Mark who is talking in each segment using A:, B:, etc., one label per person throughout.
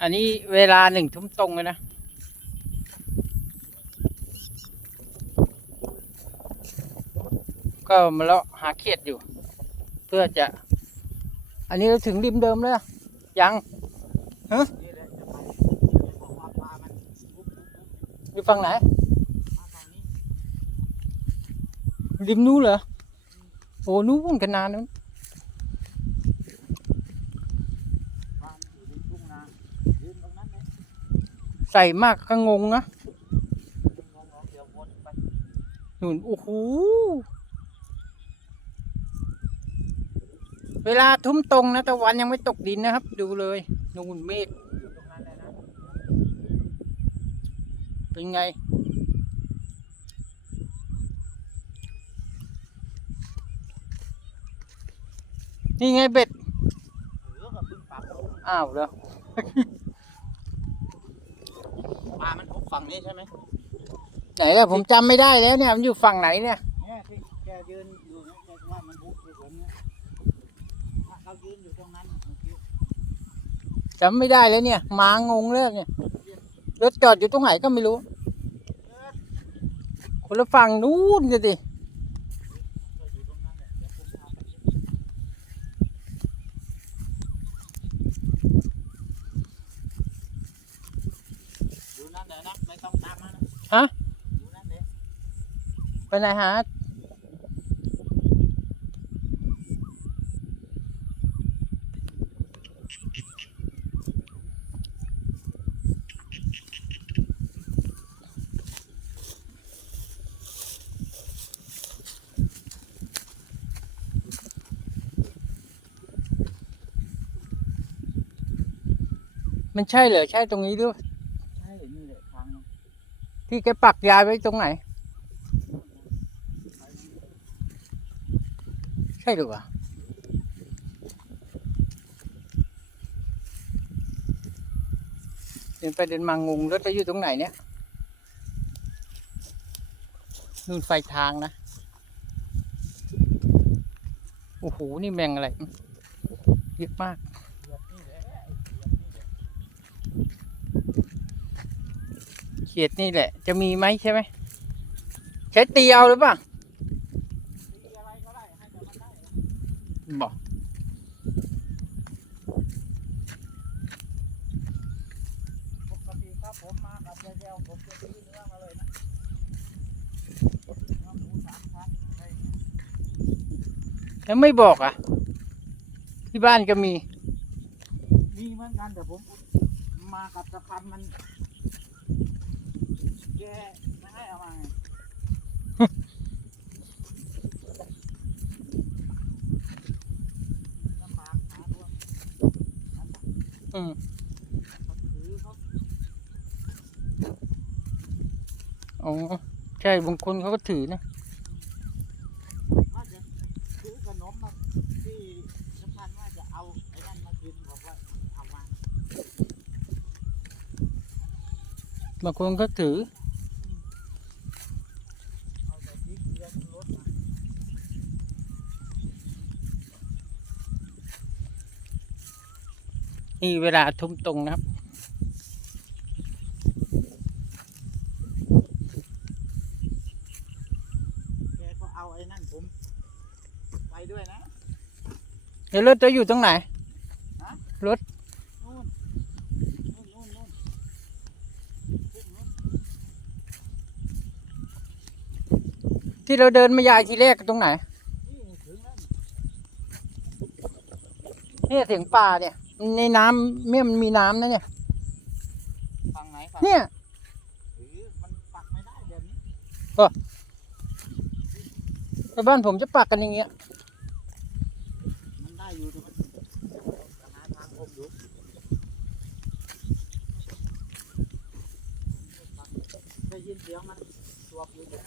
A: อันนี้เวลาหนึ่งทุ่มตรงเลยนะ ก็มาเลาะหาเขียดอยู่ เพื่อจะ อันนี้เราถึงริมเดิมแล้วอะยัง
B: นี่แหละจะไปบอกว่าปลามันปุ๊บปุ๊บปุ๊บ
A: อยู่ฝั่งไหนริมนู้นเหรอโอ้นู้นกันนานนู้น
B: ปลามันอยู่ในทุ่งนายืนตรงนั้นเลย
A: ใส่มากก็งงนะ
B: งงๆเดี๋ยววนไป
A: นู่นโอ้โหเวลาทุ่มตรงนะตะวันยังไม่ตกดินนะครับ ดูเลยนู่นเมฆ
B: เป็
A: นไงนี่ไงเบ็ด
B: อ้า
A: วเหรอ
B: ปลามันพบ ฝั่งนี้ใช่ไหม
A: ไหนล่ะผมจำไม่ได้แล้วเนี่ยมันอยู่ฝั่งไหนเนี่ย
B: เนี่ยที่แกยืนอยู่นะแกว่ามันพุบอยู่ตรงเนี้ยถ้าเขายืนอยู่ตรงนั้นเมื่อกี้
A: จำไม่ได้แล้วเนี่ยมางงเลยเนี่ยรถจอดอยู่ตรงไหนก็ไม่รู้ คนละฝั่งนู้นเลยดิ
B: ก็อยู่ตรงนั้นแหละเดี๋ยวผมพาไปอยู่นั่นแหละนะไม่ ต้องตามมานะ
A: ฮะ
B: อยู่นั่นแหละ
A: ไปไหนฮะมันใช่เหรอใช่ตรงนี้ด้วย
B: ใช่นี่แหละทาง
A: ที่แกปักยายไว้ตรงไหน ใช่หรือเปล่าเดินไปเดินมางงรถจะอยู่ตรงไหนเนี่ยนู่นไฟทางนะ โอ้โห นี่แมงอะไรเยอะมาก
B: เดือดนี่แหละไอ้เดือดนี่แหละ
A: เขียดนี่แหละ จะมีไหมใช่ไหมใช้ตีเอาหรือเปล่าบอก
B: ปกติครับผมมากับยายแก้วผมจะซื้อเนื้อมาเลยนะ
A: แล้วไม่บอกอะ ที่บ้านก็มี
B: มีเหมือนกันแต่ผม มากับสะพานมัน อามาไงลำบากหาด้วย
A: อืม
B: เขาถือเขา
A: อ๋อใช่บางคนเขาก็ถือนะ
B: ว่าจะซื้อขนมมาที่สะพานว่าจะเอาไอ้นั่นมากินบอกว่าเอามา
A: บางคนก็ถือ
B: เอาแต่พริกเกลือชูรสมา
A: นี่เวลาทุ่มตรงนะครับ
B: แกก็เอาไอ้นั่นผมไปด้วยนะ
A: เดี๋ยวรถจะอยู่ตรงไหน
B: นู่น นู่นนู่นนู่นพุ่งนู่น
A: ที่เราเดินมายายทีแรกตรงไหน
B: นี่ถึงแล้ว
A: เนี่ยเสียงป่าเนี่ย ในน้ำเนี่ยมันมีน้ำนะเนี่ย
B: ฝั่งไหนฝั่ง
A: เนี่ย
B: หรือมันปักไม่ได้แบบนี้
A: แต่บ้านผมจะปักกันอย่างเงี้ย
B: มันได้อยู่แต่มันหาทางอมอยู่ได้ยินเสียงมันสวบอยู่ใช่ไหม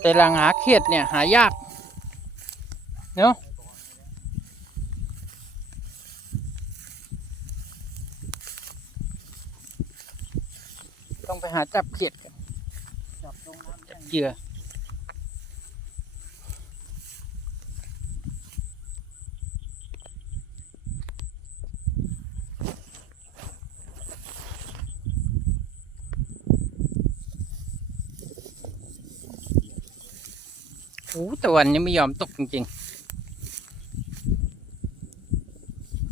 A: แต่หลังหาเขียดเนี่ยหายากเนาะต้องไปหาจับเขียดกัน
B: จับตรงนั้น
A: เหยื่อ โอ้ตะวันยังไม่ยอมตกจริงๆ